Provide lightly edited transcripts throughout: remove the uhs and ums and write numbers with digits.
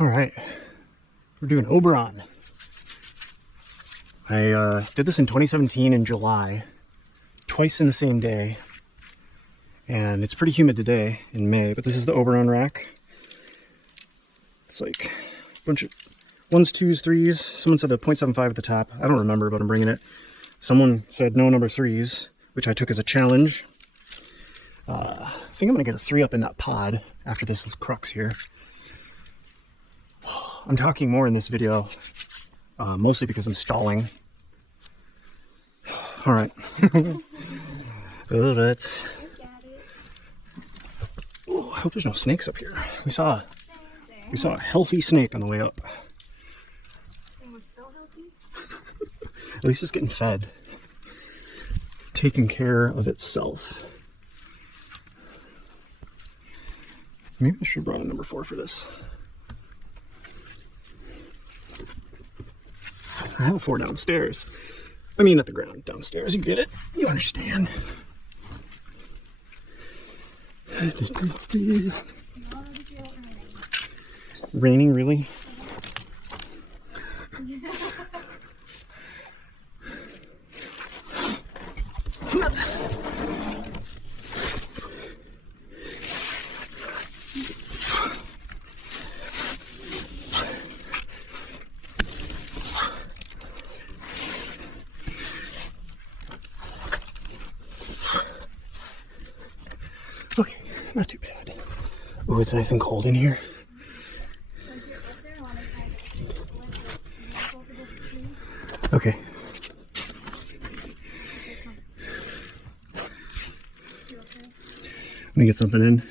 All right, we're doing Oberon. I did this in 2017 in July, twice in the same day, and it's pretty humid today in May, but this is the Oberon rack. It's like a bunch of 1s, 2s, 3s. Someone said the 0.75 at the top. I don't remember, but I'm bringing it. Someone said no number 3s, which I took as a challenge. I think I'm gonna get a 3 up in that pod after this crux here. I'm talking more in this video, mostly because I'm stalling. All right. Ooh, I hope there's no snakes up here. We saw a healthy snake on the way up. It was so healthy. At least it's getting fed, taking care of itself. Maybe I should have brought a number 4 for this. I have a 4 downstairs. I mean, at the ground downstairs. You get it? You understand? Raining, really? Okay, not too bad. Oh, it's nice and cold in here. Okay. Let me get something in.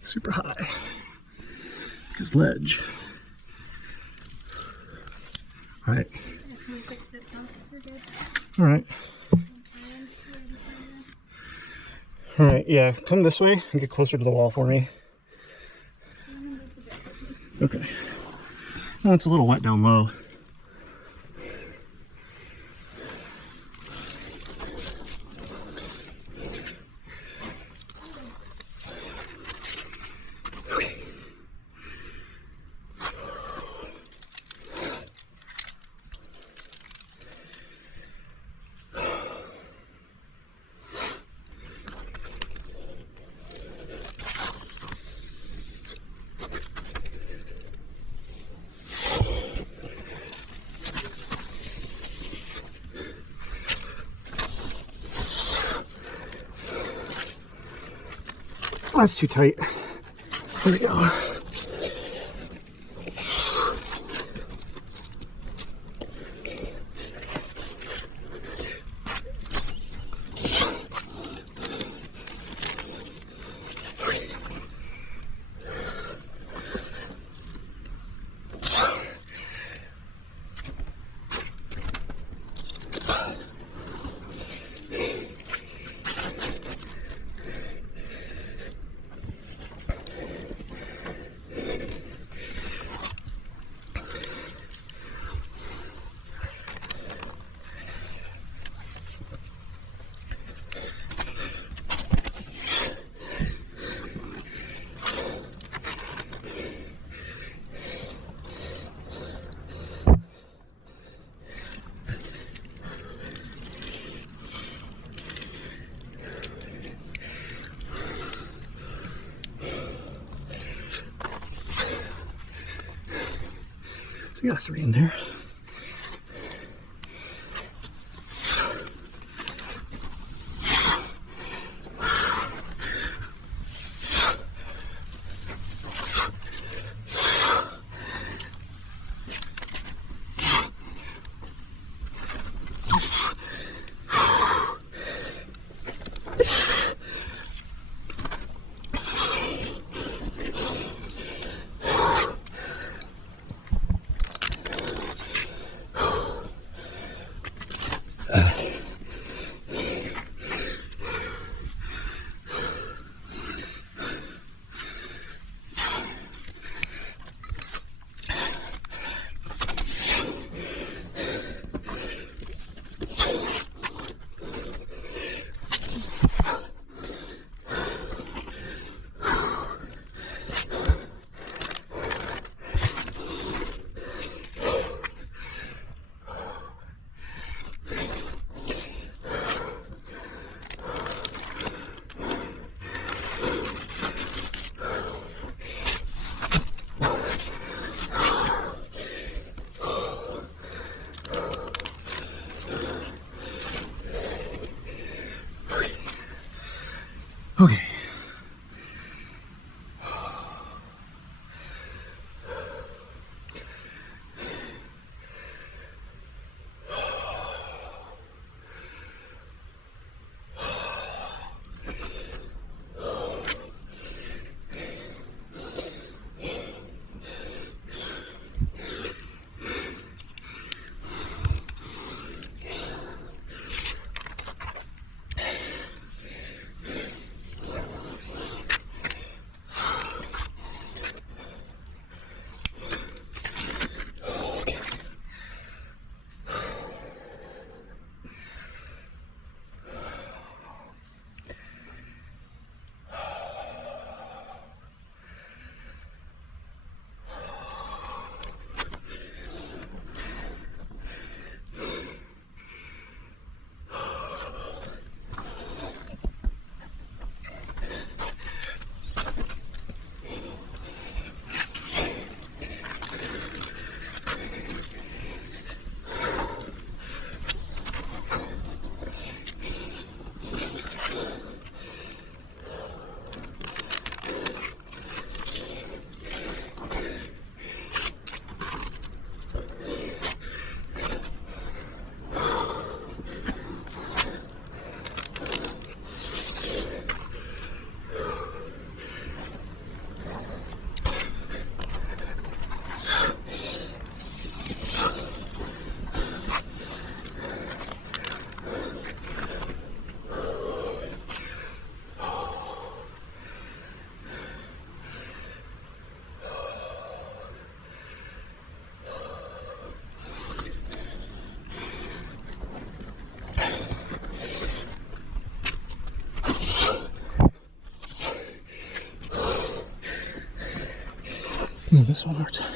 Super high. Because ledge. All right. All right. All right, yeah, come this way and get closer to the wall for me. Okay. Oh, it's a little wet down low. Okay. Oh, that's too tight. There we go. So we got a 3 in there. Okay. Do this one more time.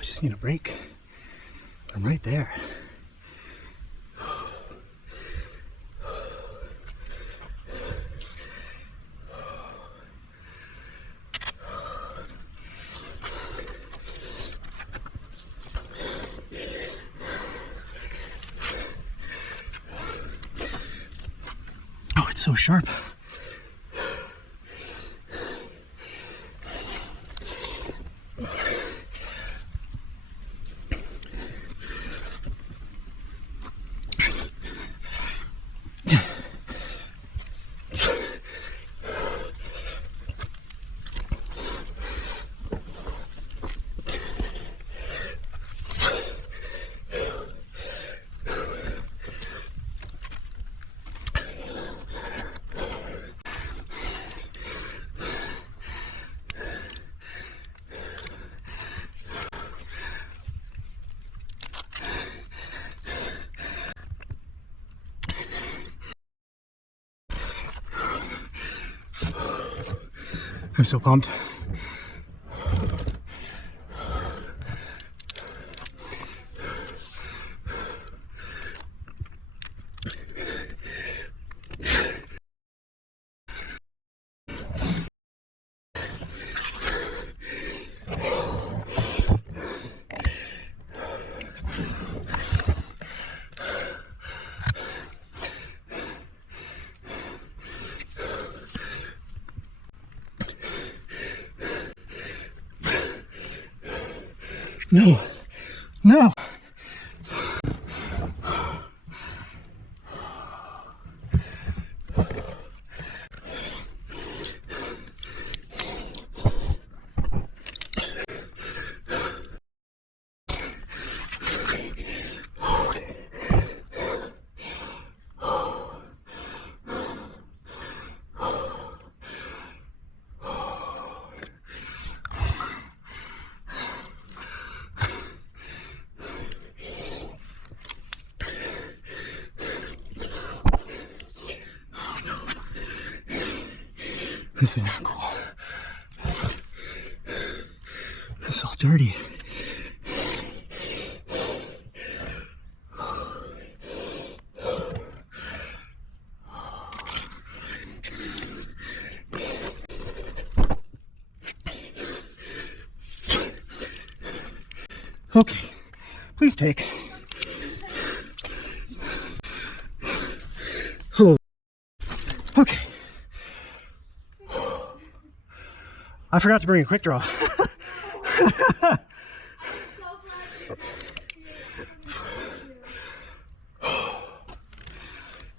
Just need a break. I'm right there. Oh, it's so sharp. I'm so pumped. No, no. This is not cool. It's all dirty. Okay, please take. Oh. Okay. I forgot to bring a quick draw.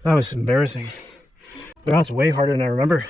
That was embarrassing. But that was way harder than I remember.